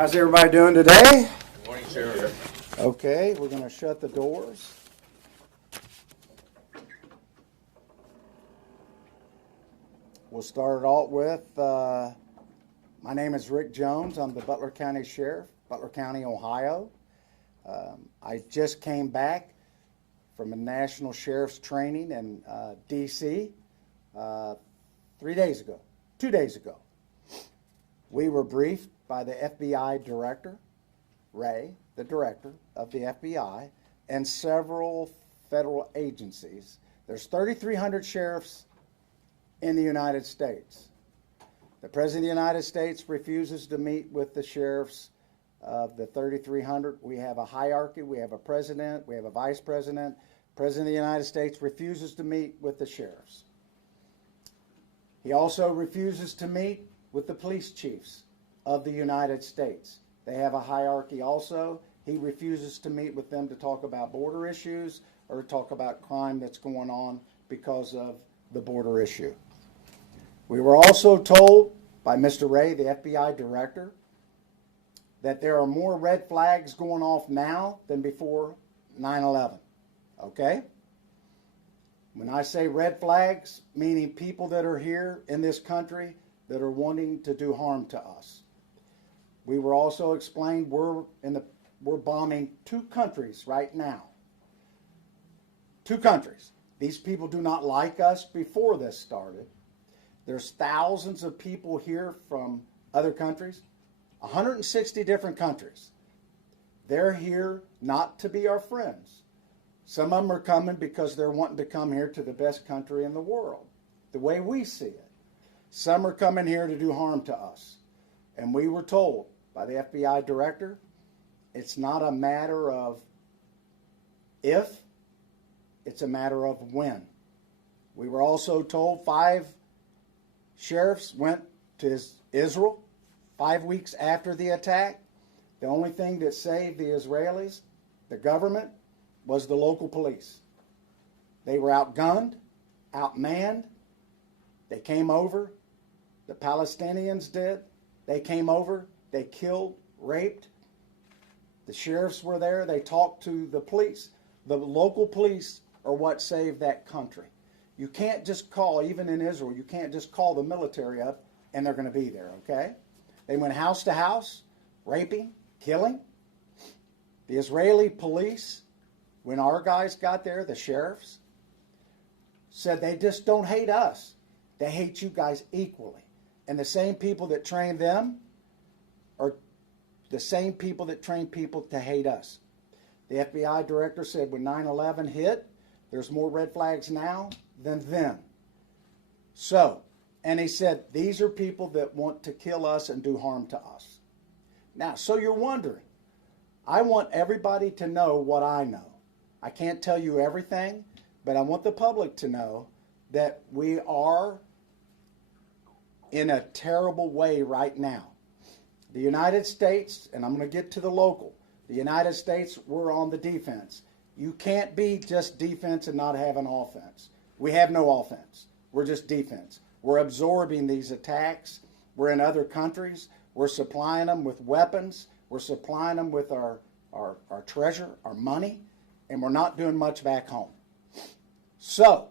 How's everybody doing today? Good morning, Sheriff. Okay, we're going to shut the doors. We'll start it all with, my name is Rick Jones. I'm the Butler County Sheriff, Butler County, Ohio. I just came back from a National Sheriff's Training in D.C. 2 days ago. We were briefed by the FBI director, Ray, the director of the FBI, and several federal agencies. There's 3,300 sheriffs in the United States. The President of the United States refuses to meet with the sheriffs of the 3,300. We have a hierarchy. We have a president. We have a vice president. President of the United States refuses to meet with the sheriffs. He also refuses to meet with the police chiefs of the United States. They have a hierarchy also. He refuses to meet with them to talk about border issues or talk about crime that's going on because of the border issue. We were also told by Mr. Ray, the FBI director, that there are more red flags going off now than before 9/11. Okay? When I say red flags, meaning people that are here in this country that are wanting to do harm to us. We were also explained we're bombing 2 countries right now. 2 countries. These people do not like us before this started. There's thousands of people here from other countries, 160 different countries. They're here not to be our friends. Some of them are coming because they're wanting to come here to the best country in the world, the way we see it. Some are coming here to do harm to us. And we were told by the FBI director, it's not a matter of if, it's a matter of when. We were also told 5 sheriffs went to Israel 5 weeks after the attack. The only thing that saved the Israelis, the government, was the local police. They were outgunned, outmanned. They came over. The Palestinians did. They came over. They killed, raped. The sheriffs were there. They talked to the police. The local police are what saved that country. You can't just call, even in Israel, you can't just call the military up and they're going to be there, okay? They went house to house, raping, killing. The Israeli police, when our guys got there, the sheriffs, said they just don't hate us. They hate you guys equally. And the same people that train them are the same people that train people to hate us. The FBI director said when 9/11 hit, there's more red flags now than then. So, and he said, these are people that want to kill us and do harm to us. Now, so you're wondering, I want everybody to know what I know. I can't tell you everything, but I want the public to know that we are in a terrible way right now. The United States, and I'm going to get to the local, the United States, we're on the defense. You can't be just defense and not have an offense. We have no offense. We're just defense. We're absorbing these attacks. We're in other countries. We're supplying them with weapons. We're supplying them with our treasure, our money, and we're not doing much back home. So,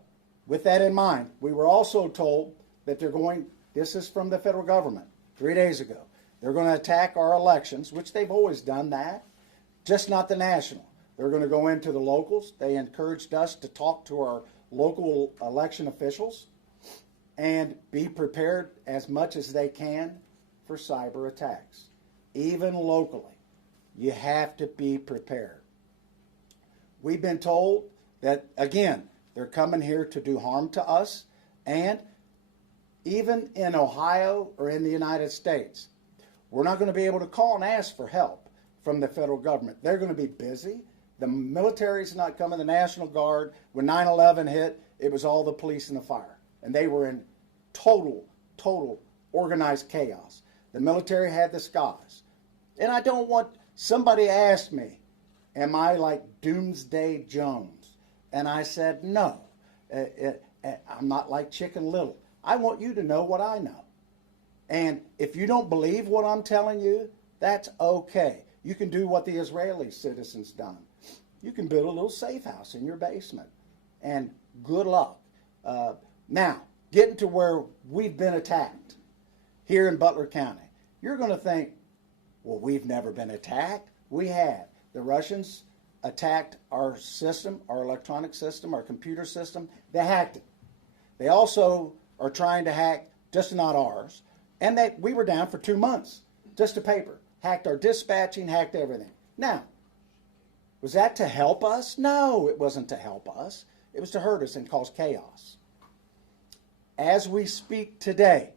with that in mind, we were also told that they're going, this is from the federal government 3 days ago, they're going to attack our elections, which they've always done that, just not the national. They're going to go into the locals. They encouraged us to talk to our local election officials and be prepared as much as they can for cyber attacks. Even locally, you have to be prepared. We've been told that, again, they're coming here to do harm to us, and even in Ohio or in the United States, we're not going to be able to call and ask for help from the federal government. They're going to be busy. The military's not coming, the National Guard. When 9/11 hit, it was all the police and the fire. And they were in total organized chaos. The military had the skies. And I don't want, somebody asked me, am I like Doomsday Jones? And I said, no, I'm not like Chicken Little. I want you to know what I know. And if you don't believe what I'm telling you, That's okay. You can do what the Israeli citizens done. You can build a little safe house in your basement, and good luck. Now, getting to where we've been attacked here in Butler County, you're going to think, well, we've never been attacked. We have. The Russians attacked our system, our electronic system, our computer system. They hacked it. They also are trying to hack, just not ours, and we were down for 2 months, just a paper. Hacked our dispatching, hacked everything. Now, was that to help us? No, it wasn't to help us. It was to hurt us and cause chaos. As we speak today,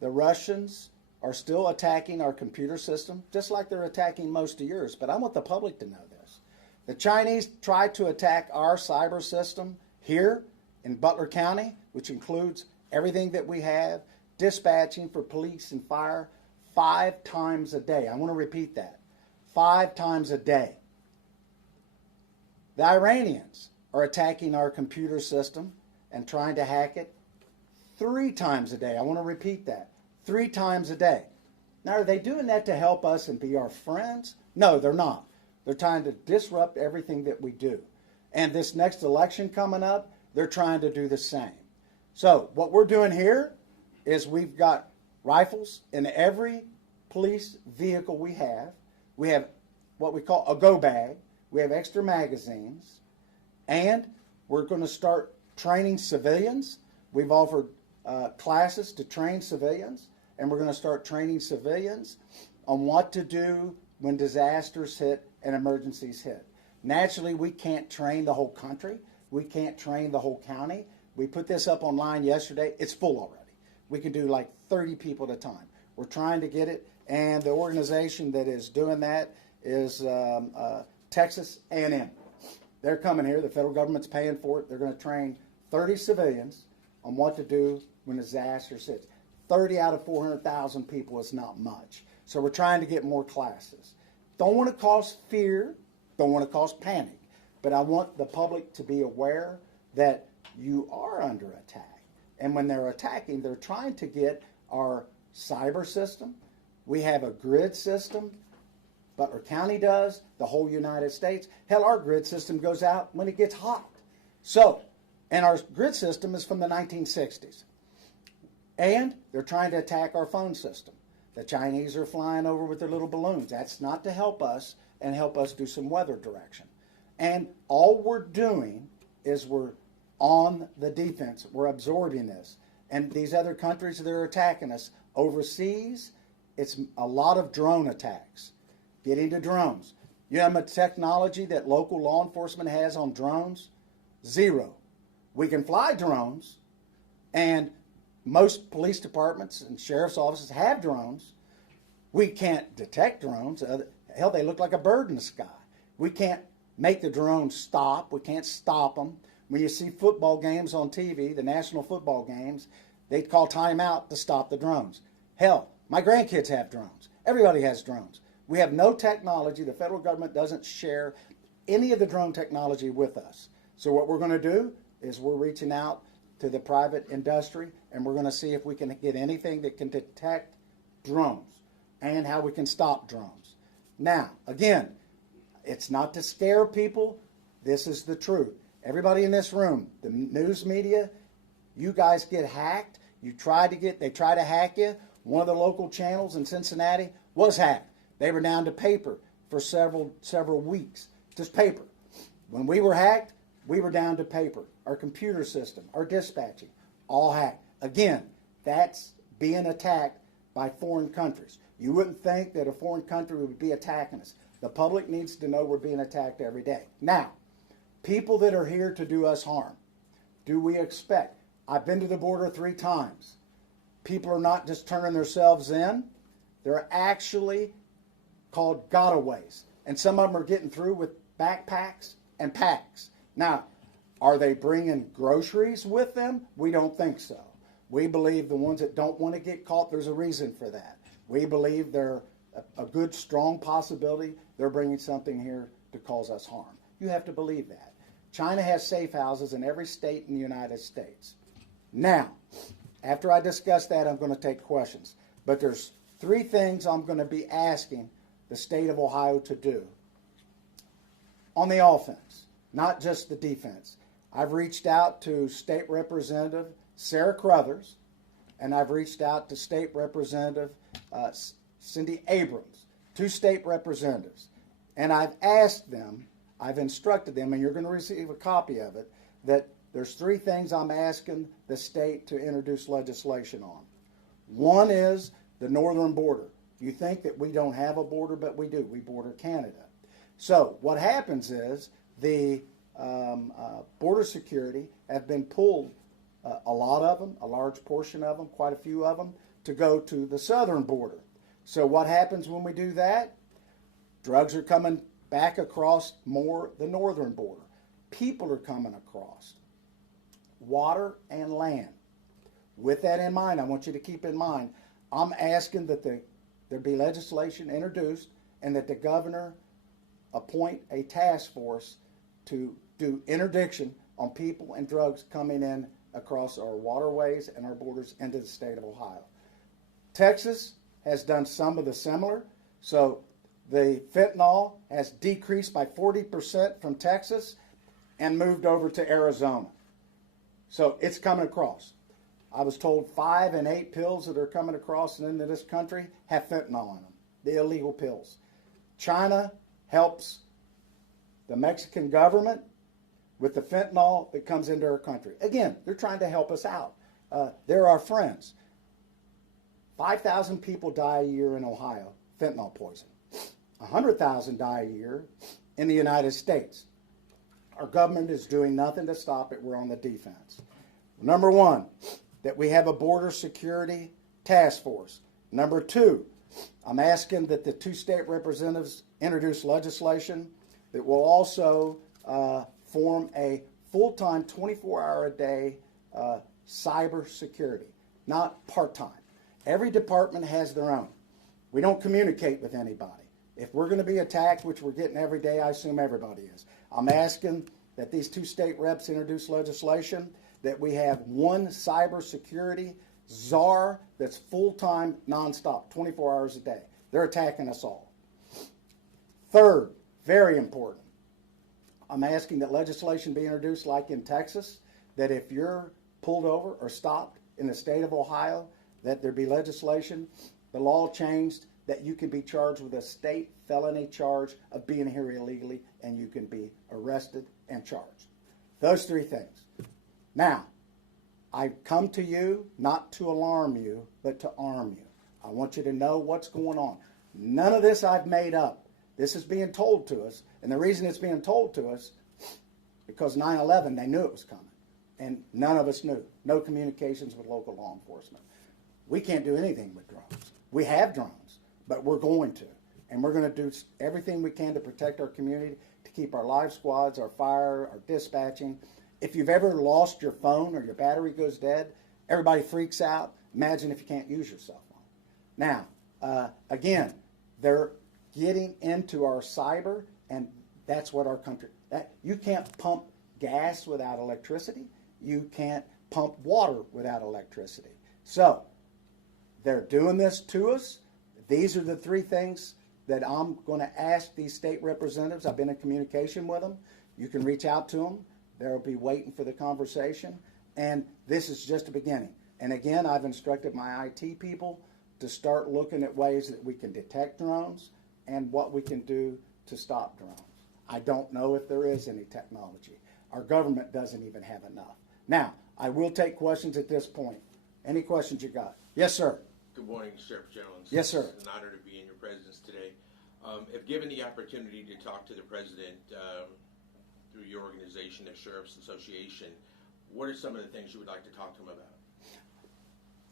the Russians are still attacking our computer system, just like they're attacking most of yours. But I want the public to know this. The Chinese tried to attack our cyber system here in Butler County, which includes everything that we have, dispatching for police and fire, 5 times a day. I want to repeat that. 5 times a day. The Iranians are attacking our computer system and trying to hack it 3 times a day. I want to repeat that. 3 times a day. Now, are they doing that to help us and be our friends? No, they're not. They're trying to disrupt everything that we do. And this next election coming up, they're trying to do the same. So what we're doing here is we've got rifles in every police vehicle we have. We have what we call a go bag. We have extra magazines. And we're going to start training civilians. We've offered classes to train civilians. And we're going to start training civilians on what to do when disasters hit and emergencies hit. Naturally, we can't train the whole country. We can't train the whole county. We put this up online yesterday. It's full already. We can do like 30 people at a time. We're trying to get it, and the organization that is doing that is Texas A&M. They're coming here. The federal government's paying for it. They're going to train 30 civilians on what to do when disasters hit. 30 out of 400,000 people is not much. So we're trying to get more classes. Don't want to cause fear. Don't want to cause panic. But I want the public to be aware that you are under attack. And when they're attacking, they're trying to get our cyber system. We have a grid system. Butler County does, the whole United States. Hell, our grid system goes out when it gets hot. So, and our grid system is from the 1960s. And they're trying to attack our phone system. The Chinese are flying over with their little balloons. That's not to help us and help us do some weather direction. And all we're doing is we're on the defense. We're absorbing this. And these other countries that are attacking us overseas, it's a lot of drone attacks. Get into drones. You know how much technology that local law enforcement has on drones? 0. We can fly drones, and most police departments and sheriff's offices have drones. We can't detect drones. Hell, they look like a bird in the sky. We can't make the drones stop. We can't stop them. When you see football games on TV, the national football games, they call timeout to stop the drones. Hell, my grandkids have drones. Everybody has drones. We have no technology. The federal government doesn't share any of the drone technology with us. So what we're going to do is we're reaching out to the private industry, and we're going to see if we can get anything that can detect drones and how we can stop drones. Now, again, it's not to scare people. This is the truth. Everybody in this room, the news media, you guys get hacked. They try to hack you. One of the local channels in Cincinnati was hacked. They were down to paper for several weeks, just paper. When we were hacked, we were down to paper. Our computer system, our dispatching, all hacked. Again, that's being attacked by foreign countries. You wouldn't think that a foreign country would be attacking us. The public needs to know we're being attacked every day. Now, people that are here to do us harm, do we expect? I've been to the border 3 times. People are not just turning themselves in. They're actually called gotaways. And some of them are getting through with backpacks and packs. Now, are they bringing groceries with them? We don't think so. We believe the ones that don't want to get caught, there's a reason for that. We believe they're a good, strong possibility they're bringing something here to cause us harm. You have to believe that. China has safe houses in every state in the United States. Now, after I discuss that, I'm going to take questions. But there's 3 things I'm going to be asking the state of Ohio to do on the offense, not just the defense. I've reached out to State Representative Sarah Crothers, and I've reached out to State Representative Cindy Abrams, two state representatives. And I've asked them, I've instructed them, and you're going to receive a copy of it, that there's three things I'm asking the state to introduce legislation on. One is the northern border. You think that we don't have a border, but we do. We border Canada. So what happens is the border security have been pulled, a lot of them, a large portion of them, quite a few of them, to go to the southern border. So what happens when we do that? Drugs are coming back across more the northern border. People are coming across. Water and land. With that in mind, I want you to keep in mind, I'm asking that there be legislation introduced and that the governor appoint a task force to do interdiction on people and drugs coming in across our waterways and our borders into the state of Ohio. Texas has done some of the similar. So the fentanyl has decreased by 40% from Texas and moved over to Arizona. So it's coming across. I was told 5 and 8 pills that are coming across and into this country have fentanyl in them, the illegal pills. China helps the Mexican government with the fentanyl that comes into our country. Again, they're trying to help us out. They're our friends. 5,000 people die a year in Ohio, fentanyl poison. 100,000 die a year in the United States. Our government is doing nothing to stop it. We're on the defense. Number one, that we have a border security task force. Number two, I'm asking that the two state representatives introduce legislation that will also form a full-time, 24-hour-a-day cyber security, not part-time. Every department has their own. We don't communicate with anybody. If we're going to be attacked, which we're getting every day, I assume everybody is. I'm asking that these two state reps introduce legislation that we have one cyber security czar that's full-time, nonstop, 24 hours a day. They're attacking us all. Third, very important, I'm asking that legislation be introduced like in Texas, that if you're pulled over or stopped in the state of Ohio, that there be legislation, the law changed, that you can be charged with a state felony charge of being here illegally, and you can be arrested and charged. Those three things. Now, I come to you not to alarm you, but to arm you. I want you to know what's going on. None of this I've made up. This is being told to us, and the reason it's being told to us, because 9/11, they knew it was coming, and none of us knew. No communications with local law enforcement. We can't do anything with drones. We have drones, but we're going to, and we're going to do everything we can to protect our community, to keep our live squads, our fire, our dispatching. If you've ever lost your phone or your battery goes dead, everybody freaks out. Imagine if you can't use your cell phone. Now, again, they're getting into our cyber, and that's what our country, you can't pump gas without electricity. You can't pump water without electricity. So they're doing this to us. These are the three things that I'm going to ask these state representatives. I've been in communication with them. You can reach out to them. They'll be waiting for the conversation. And this is just a beginning. And again, I've instructed my IT people to start looking at ways that we can detect drones and what we can do to stop drones. I don't know if there is any technology. Our government doesn't even have enough. Now, I will take questions at this point. Any questions you got? Yes, sir. Good morning, Sheriff Jones. Yes, sir. It's an honor to be in your presence today. If given the opportunity to talk to the president through your organization, the Sheriff's Association, what are some of the things you would like to talk to him about?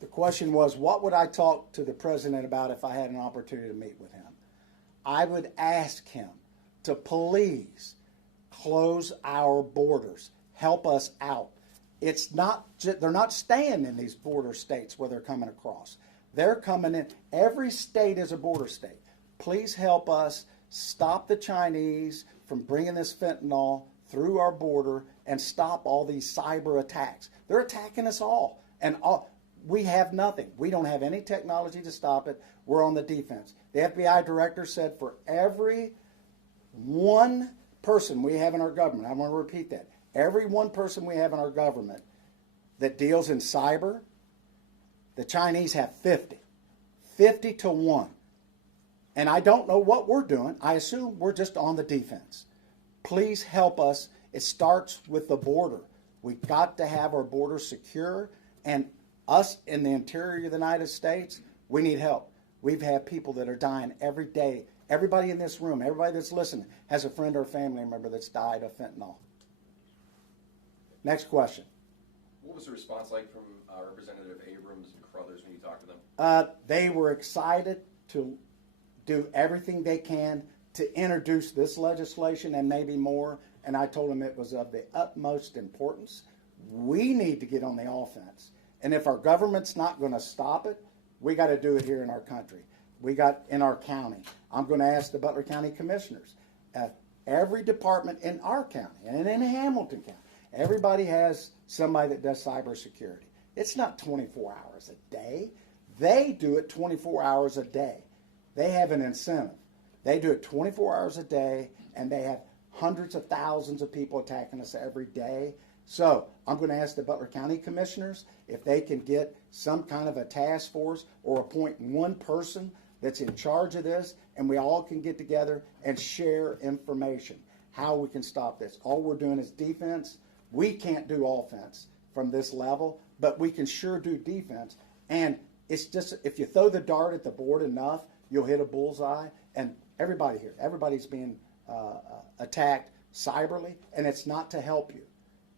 The question was, what would I talk to the president about if I had an opportunity to meet with him? I would ask him to please close our borders, help us out. It's not, they're not staying in these border states where they're coming across. They're coming in. Every state is a border state. Please help us stop the Chinese from bringing this fentanyl through our border and stop all these cyber attacks. They're attacking us all. And we have nothing. We don't have any technology to stop it. We're on the defense. The FBI director said for every one person we have in our government, I want to repeat that, every one person we have in our government that deals in cyber, the Chinese have 50. 50 to 1. And I don't know what we're doing. I assume we're just on the defense. Please help us. It starts with the border. We've got to have our border secure, and us in the interior of the United States, we need help. We've had people that are dying every day. Everybody in this room, everybody that's listening, has a friend or a family member that's died of fentanyl. Next question. What was the response like from Representative Abrams and Crothers when you talked to them? They were excited to do everything they can to introduce this legislation and maybe more. And I told them it was of the utmost importance. We need to get on the offense. And if our government's not going to stop it, we got to do it here in our country. We got in our county. I'm going to ask the Butler County Commissioners. Every department in our county and in Hamilton County, everybody has somebody that does cybersecurity. It's not 24 hours a day. They do it 24 hours a day. They have an incentive. They do it 24 hours a day, and they have hundreds of thousands of people attacking us every day. So I'm going to ask the Butler County Commissioners if they can get some kind of a task force or appoint one person that's in charge of this, and we all can get together and share information, how we can stop this. All we're doing is defense. We can't do offense from this level, but we can sure do defense. And it's just, if you throw the dart at the board enough, you'll hit a bullseye. And everybody here, everybody's being attacked cyberly, and it's not to help you.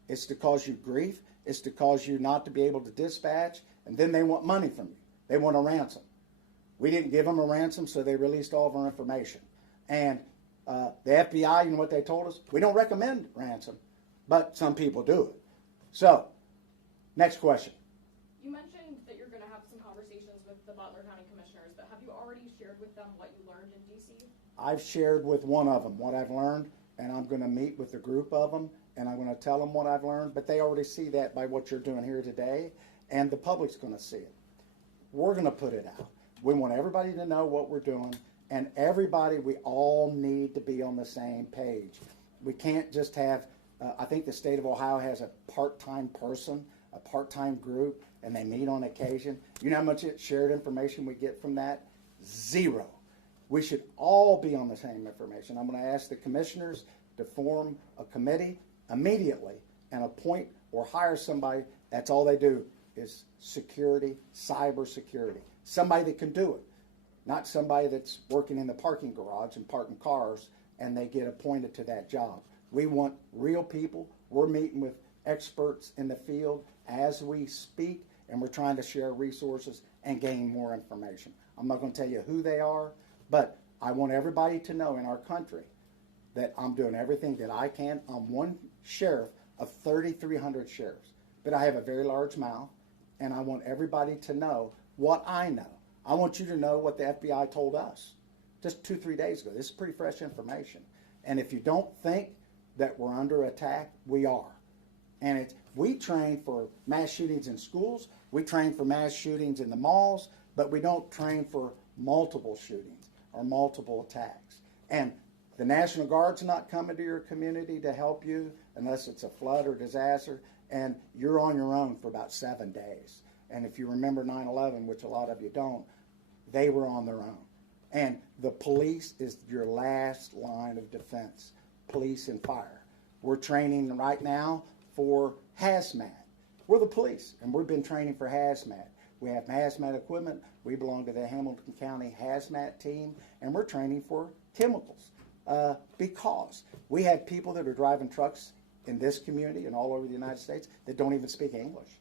It's to cause you grief. It's to cause you not to be able to dispatch, and then they want money from you. They want a ransom. We didn't give them a ransom, so they released all of our information. And the FBI, you know what they told us? We don't recommend ransom, but some people do it. So, next question. You mentioned that you're going to have some conversations with the Butler County Commissioners, but have you already shared with them what you learned in D.C.? I've shared with one of them what I've learned, and I'm going to meet with a group of them, and I'm going to tell them what I've learned, but they already see that by what you're doing here today, and the public's going to see it. We're going to put it out. We want everybody to know what we're doing, and everybody, we all need to be on the same page. We can't just have, I think the state of Ohio has a part-time person, a part-time group, and they meet on occasion. You know how much shared information we get from that? Zero. We should all be on the same information. I'm going to ask the commissioners to form a committee immediately and appoint or hire somebody. That's all they do is security, cyber security. Somebody that can do it, not somebody that's working in the parking garage and parking cars and they get appointed to that job. We want real people. We're meeting with experts in the field as we speak, and we're trying to share resources and gain more information. I'm not going to tell you who they are, but I want everybody to know in our country that I'm doing everything that I can. I'm one sheriff of 3,300 sheriffs, but I have a very large mouth, and I want everybody to know what I know. I want you to know what the FBI told us just 2-3 days ago. This is pretty fresh information. And if you don't think that we're under attack, we are. And we train for mass shootings in schools, we train for mass shootings in the malls, but we don't train for multiple shootings or multiple attacks. And the National Guard's not coming to your community to help you unless it's a flood or disaster, and you're on your own for about 7 days. And if you remember 9/11, which a lot of you don't, they were on their own. And the police is your last line of defense, police and fire. We're training right now for hazmat. We're the police, and we've been training for hazmat. We have hazmat equipment. We belong to the Hamilton County hazmat team, and we're training for chemicals because we have people that are driving trucks in this community and all over the United States that don't even speak English.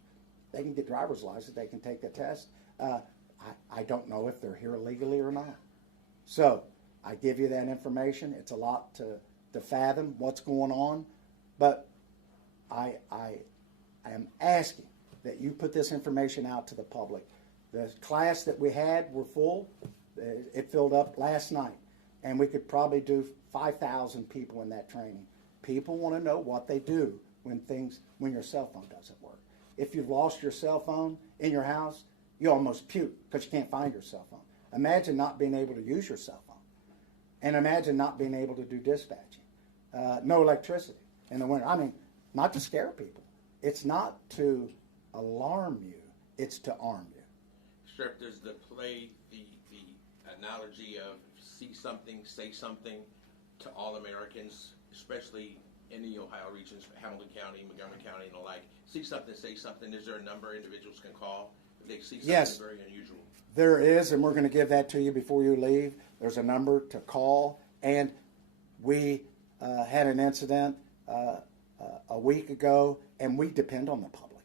They can get driver's license. They can take the test. I don't know if they're here illegally or not. So I give you that information. It's a lot to fathom what's going on, but I am asking that you put this information out to the public. The class that we had were full. It filled up last night, and we could probably do 5,000 people in that training. People want to know what they do when your cell phone doesn't work. If you've lost your cell phone in your house, you almost puke because you can't find your cell phone. Imagine not being able to use your cell phone. And imagine not being able to do dispatching. No electricity in the winter. I mean, not to scare people. It's not to alarm you. It's to arm you. Sheriff, does the analogy of see something, say something to all Americans, especially in the Ohio regions, Hamilton County, Montgomery County, and the like, see something, say something? Is there a number individuals can call if they see something Yes. very unusual? There is, and we're going to give that to you before you leave. There's a number to call, and we had an incident a week ago, and we depend on the public.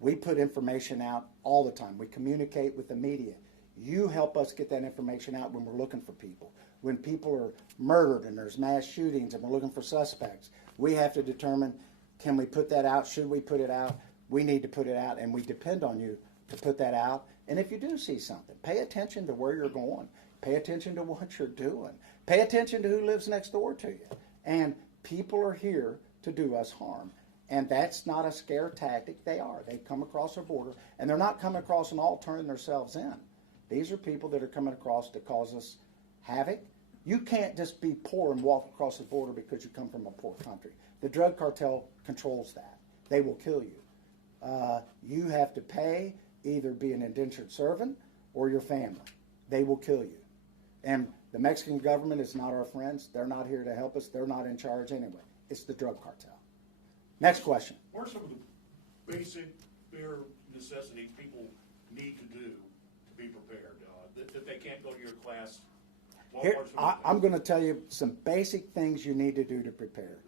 We put information out all the time. We communicate with the media. You help us get that information out when we're looking for people. When people are murdered and there's mass shootings and we're looking for suspects, we have to determine, can we put that out? Should we put it out? We need to put it out, and we depend on you to put that out. And if you do see something, pay attention to where you're going. Pay attention to what you're doing. Pay attention to who lives next door to you. And people are here to do us harm. And that's not a scare tactic. They are. They come across our border, and they're not coming across and all turning themselves in. These are people that are coming across to cause us havoc. You can't just be poor and walk across the border because you come from a poor country. The drug cartel controls that. They will kill you. You have to pay, either be an indentured servant or your family. They will kill you. And the Mexican government is not our friends. They're not here to help us. They're not in charge anyway. It's the drug cartel. Next question. What are some of the basic bare necessities people need to do to be prepared? That they can't go to your class? Here, I'm going to tell you some basic things you need to do to prepare.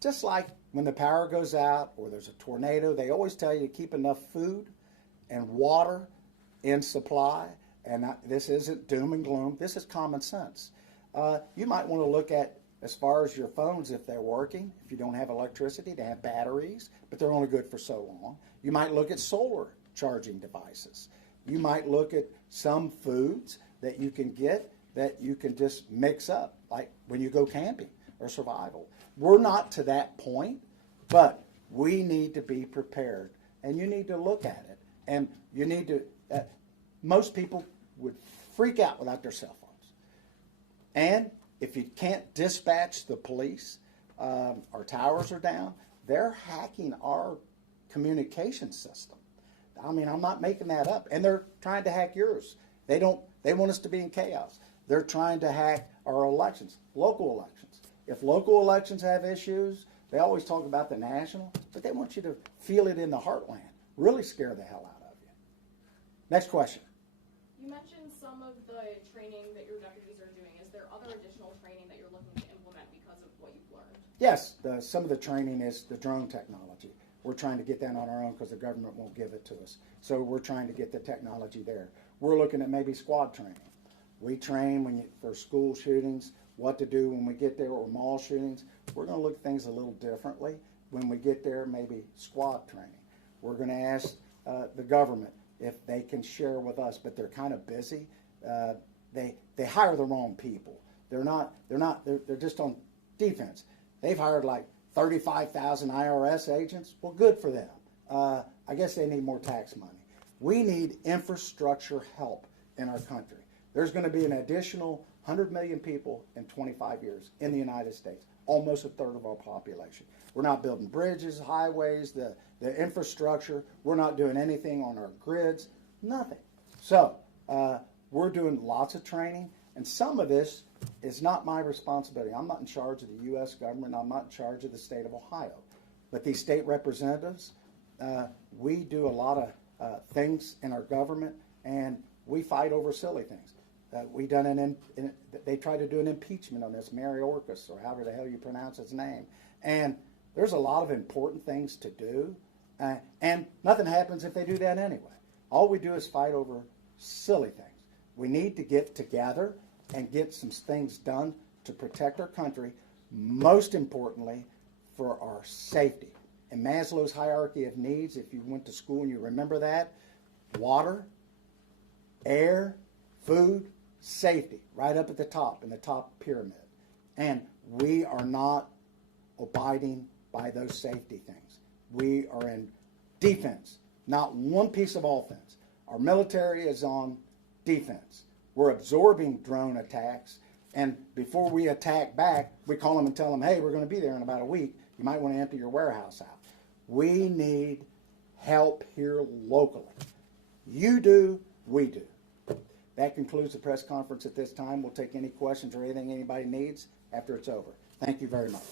Just like when the power goes out or there's a tornado, they always tell you to keep enough food and water in supply. And this isn't doom and gloom. This is common sense. You might want to look at, as far as your phones, if they're working. If you don't have electricity, they have batteries, but they're only good for so long. You might look at solar charging devices. You might look at some foods that you can get that you can just mix up, like when you go camping or survival. We're not to that point, but we need to be prepared, and you need to look at it. And you need to, most people would freak out without their cell phones. And if you can't dispatch the police, our towers are down, they're hacking our communication system. I mean, I'm not making that up. And they're trying to hack yours. They want us to be in chaos. They're trying to hack our elections, local elections. If local elections have issues, they always talk about the national, but they want you to feel it in the heartland. Really scare the hell out of you. Next question. You mentioned some of the training that your deputies are doing. Is there other additional training that you're looking to implement because of what you've learned? Yes, some of the training is the drone technology. We're trying to get that on our own because the government won't give it to us. So we're trying to get the technology there. We're looking at maybe squad training. We train for school shootings, what to do when we get there, or mall shootings. We're going to look at things a little differently when we get there, maybe squad training. We're going to ask the government if they can share with us, but they're kind of busy. They hire the wrong people. They're just on defense. They've hired like 35,000 IRS agents. Well, good for them. I guess they need more tax money. We need infrastructure help in our country. There's going to be an additional 100 million people in 25 years in the United States, almost a third of our population. We're not building bridges, highways, the infrastructure. We're not doing anything on our grids, nothing. So we're doing lots of training, and some of this is not my responsibility. I'm not in charge of the U.S. government. I'm not in charge of the state of Ohio. But these state representatives, we do a lot of things in our government, and we fight over silly things. They tried to do an impeachment on this Mayorkas, or however the hell you pronounce his name. And there's a lot of important things to do, and nothing happens if they do that anyway. All we do is fight over silly things. We need to get together and get some things done to protect our country, most importantly, for our safety. In Maslow's hierarchy of needs, if you went to school and you remember that, water, air, food, safety, right up at the top, in the top pyramid. And we are not abiding by those safety things. We are in defense, not one piece of offense. Our military is on defense. We're absorbing drone attacks. And before we attack back, we call them and tell them, hey, we're going to be there in about a week. You might want to empty your warehouse out. We need help here locally. You do, we do. That concludes the press conference at this time. We'll take any questions or anything anybody needs after it's over. Thank you very much.